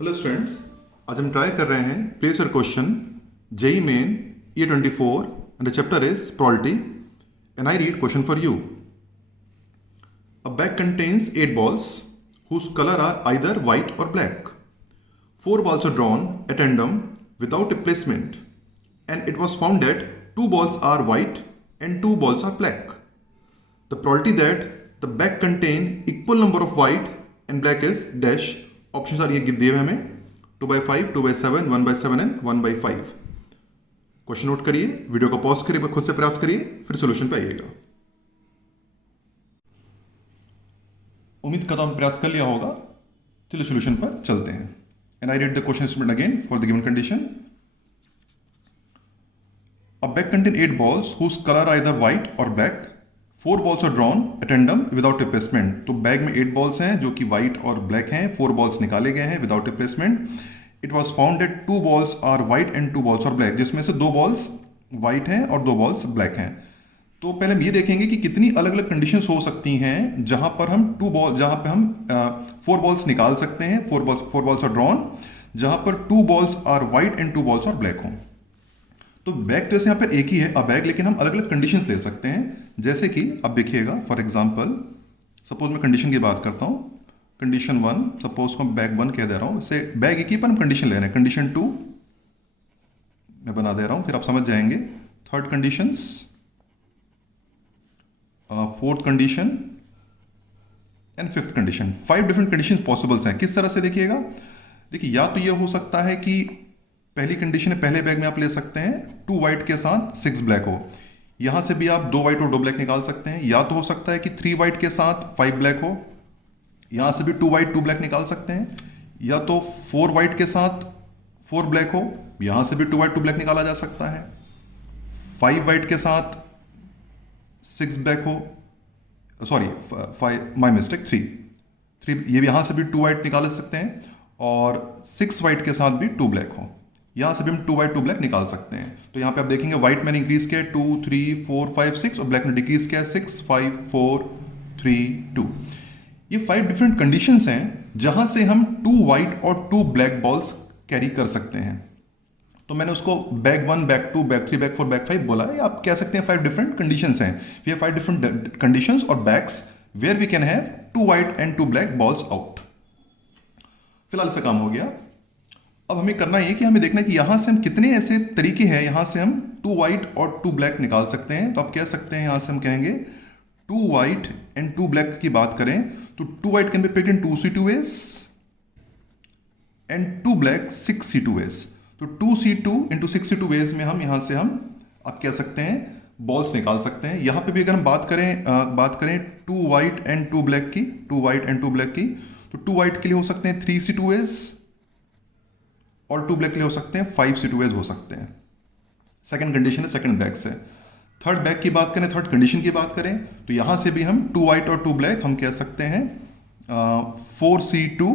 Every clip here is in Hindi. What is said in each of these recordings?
हेलो स्टूडेंट्स, आज हम ट्राई कर रहे हैं place your question JEE Main year 24 and the chapter is probability and I read question for you. A bag contains 8 balls whose color are either white or black. 4 balls are drawn at random without a placement and it was found that 2 balls are white and 2 balls are black. The probability that the bag contain equal number of white and black is dash. Option are ये दिए हुए हमें 2/5, 2/7, 1/7 एंड 1/5. क्वेश्चन नोट करिए, वीडियो को पॉज करिए, खुद से प्रयास करिए, फिर सोल्यूशन पे आइएगा. उम्मीद करता हूं प्रयास कर लिया होगा. चलिए सोल्यूशन पर चलते हैं. And I read the question statement again for the given condition. A bag contain 8 balls whose color are either white or black. 4 balls are drawn at random without replacement. तो बैग में 8 balls हैं जो कि white और black हैं. 4 balls निकाले गए हैं without replacement. It was found that 2 balls are white and 2 balls are black, जिसमें से 2 balls white हैं और 2 balls black हैं. तो पहले हम ये देखेंगे कि कितनी अलग अलग कंडीशंस हो सकती हैं जहां पर हम 4 balls निकाल सकते हैं. 4 balls are drawn जहां पर 2 balls are white and 2 balls are black हों. तो बैग तो ऐसे यहाँ पर एक ही है, बैग, लेकिन हम अलग अलग कंडीशंस ले सकते हैं. जैसे कि अब देखिएगा, फॉर एग्जांपल सपोज मैं कंडीशन की बात करता हूँ. कंडीशन 1, सपोज को बैग 1 कह दे रहा हूँ. इसे बैग एक ही पर हम कंडीशन ले रहे हैं. कंडीशन 2 मैं बना दे रहा हूँ, फिर आप समझ जाएंगे. Third conditions, fourth condition and fifth condition. 5 different condition possibles हैं. किस तरह से देखिएगा, देखिए या तो यह हो सकता है कि पहली कंडीशन है, पहले बैग में आप ले सकते हैं 2 वाइट के साथ 6 ब्लैक हो. यहां से भी आप 2 वाइट और 2 ब्लैक निकाल सकते हैं. या तो हो सकता है कि 3 वाइट के साथ 5 ब्लैक हो. यहां से भी 2 वाइट 2 ब्लैक निकाल सकते हैं. या तो 4 वाइट के साथ 4 ब्लैक हो. यहां से भी 2 वाइट 2 ब्लैक निकाला जा सकता है. 5 वाइट के साथ 6 ब्लैक हो. सॉरी, 5, माई मिस्टेक, 3, ये यहां से भी 2 वाइट निकाल सकते हैं. और 6 वाइट के साथ भी 2 ब्लैक हो. यहां से भी हम 2 वाइट 2 ब्लैक निकाल सकते हैं. तो यहां पे आप देखेंगे व्हाइट मैंने इंक्रीज किया 2, 3, 4, 5, 6 और ब्लैक ने डिक्रीज किया 6, 5, 4, 3, 2. ये 5 डिफरेंट कंडीशंस हैं जहां से हम 2 वाइट और 2 ब्लैक बॉल्स कैरी कर सकते हैं. तो मैंने उसको bag 1, bag 2, bag 3, bag 4, bag 5 बोला है. आप कह सकते हैं 5 डिफरेंट कंडीशंस हैं. वी हैव 5 डिफरेंट कंडीशंस और bags where we can have 2 white and 2 black balls out. फिलहाल इसका काम हो गया. अब हमें करना ये कि हमें देखना है कि यहाँ से हम कितने ऐसे तरीके हैं यहाँ से हम 2 वाइट और 2 ब्लैक निकाल सकते हैं. तो आप कह सकते हैं यहाँ से हम कहेंगे 2 वाइट एंड 2 ब्लैक की बात करें तो 2 white can be picked in 2C2 ways and 2 black 6C2 ways. तो 2C2 इंटू 6C2 ways में हम यहाँ से हम आप कह सकते हैं बॉल्स निकाल सकते हैं. यहाँ पे भी अगर हम बात करें 2 वाइट एंड 2 ब्लैक की, 2 वाइट एंड 2 ब्लैक की, तो 2 वाइट के लिए हो सकते हैं 3C2 ways और 2 ब्लैक के लिए हो सकते हैं 5C2 ways हो सकते हैं. सेकंड कंडीशन है सेकंड बैग से. थर्ड बैग की बात करें, थर्ड कंडीशन की बात करें तो यहां से भी हम 2 वाइट और 2 ब्लैक हम कह सकते हैं 4C2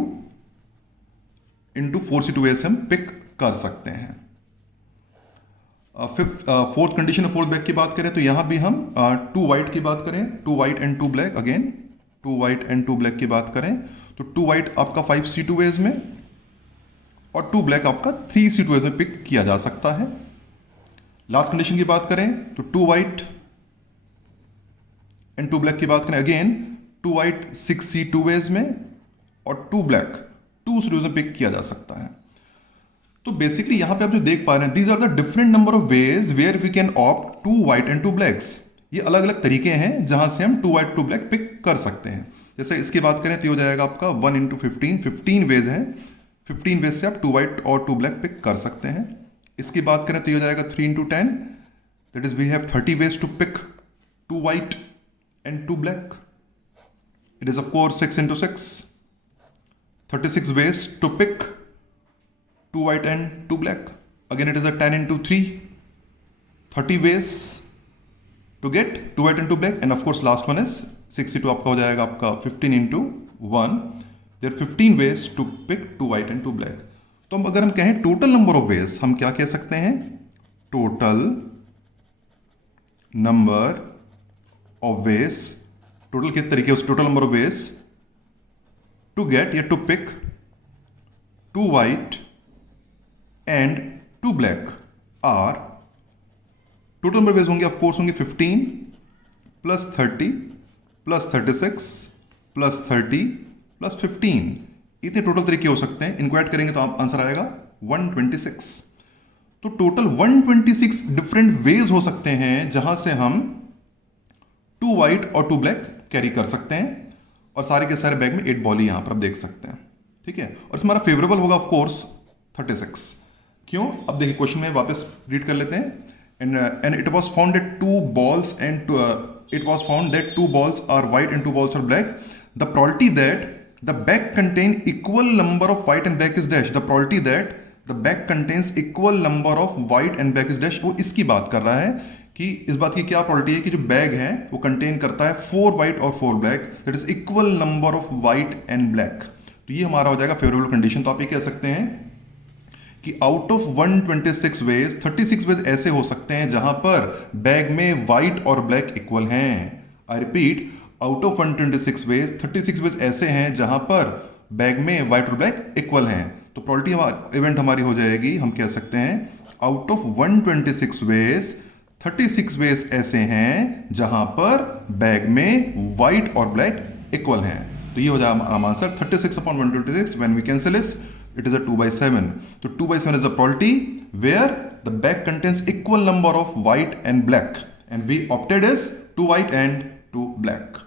इंटू 4C2 ways हम पिक कर सकते हैं. फोर्थ कंडीशन फोर्थ बैग की बात करें तो यहां भी हम 2 वाइट की बात करें, 2 white and 2 black, again 2 white and 2 black की बात करें तो 2 वाइट आपका 5C2 ways में और 2 ब्लैक आपका 3C2 ways में पिक किया जा सकता है. लास्ट कंडीशन की बात करें तो 2 वाइट एंड 2 ब्लैक की बात करें, अगेन 2 वाइट 6C2 ways में और 2 ब्लैक 2C2 ways में पिक किया जा सकता है. तो बेसिकली यहां पे आप जो देख पा रहे हैं, these are the different number of ways where we can opt 2 white and 2 blacks. ये अलग अलग तरीके हैं जहां से हम 2 वाइट 2 ब्लैक पिक कर सकते हैं. जैसे इसकी बात करें तो ये हो जाएगा आपका 1 इंटू 15 वेज है. 15 वेज से आप 2 वाइट और 2 ब्लैक पिक कर सकते हैं. इसकी बात करें तो ये हो जाएगा 3 into 10, that is we have 30 ways to pick 2 white and 2 black. It is of course 6 into 6, 36 ways to pick 2 white and 2 black. Again it is a 10 into 3, 30 ways to get 2 white and 2 black. And of course last one is 62 आपका हो जाएगा आपका 15 into 1. There are 15 ways to pick 2 white and 2 black. तो अगर हम कहें टोटल नंबर ऑफ वेज, हम क्या कह सकते हैं, total number of ways, total कितने तरीके, total number of ways to get या to pick 2 white and 2 black are, total number ways होंगे ऑफकोर्स होंगे 15 प्लस 30 प्लस 36 प्लस 30 प्लस 15, इतने टोटल तरीके हो सकते हैं। इनको ऐड करेंगे तो आप आंसर आएगा 126। तो टोटल 126 डिफरेंट वेज हो सकते हैं जहां से हम 2 वाइट और 2 ब्लैक कैरी कर सकते हैं, और सारे के सारे बैग में 8 बॉल ही यहां पर आप देख सकते हैं, ठीक है। और इसमें हमारा फेवरेबल होगा ऑफ कोर्स 36। क्यों? अब देखिए क्वेश्चन में वापस रीड कर लेते हैं। And it was found that 2 balls and it was found that 2 balls are white and 2 balls are black. The probability that the bag contain equal number of white and black is dash. The probability that the bag contains equal number of white and black is dash. वो इसकी बात कर रहा है कि इस बात की क्या probability है कि जो बैग है वो कंटेन करता है 4 white और 4 black, that is equal number of white and black. तो ये हमारा हो जाएगा फेवरेबल कंडीशन। तो आप ये कह सकते हैं कि आउट ऑफ 126 वेज 36 वेज ऐसे हो सकते हैं जहां पर बैग में व्हाइट और ब्लैक इक्वल हैं। I repeat, out of 126 ways 36 ways ऐसे हैं जहां पर बैग में व्हाइट और ब्लैक इक्वल हैं। तो प्रोबेबिलिटी इवेंट हमारी हो जाएगी, हम कह सकते हैं आउट ऑफ 126 वेज 36 वेज ऐसे हैं जहां पर बैग में व्हाइट और ब्लैक इक्वल हैं। तो ये हो जाएगा आंसर 36/126। व्हेन वी कैंसिल इस, it is a 2/7. So 2/7 is a probability where the bag contains equal number of white and black, and we opted as 2 white and 2 black.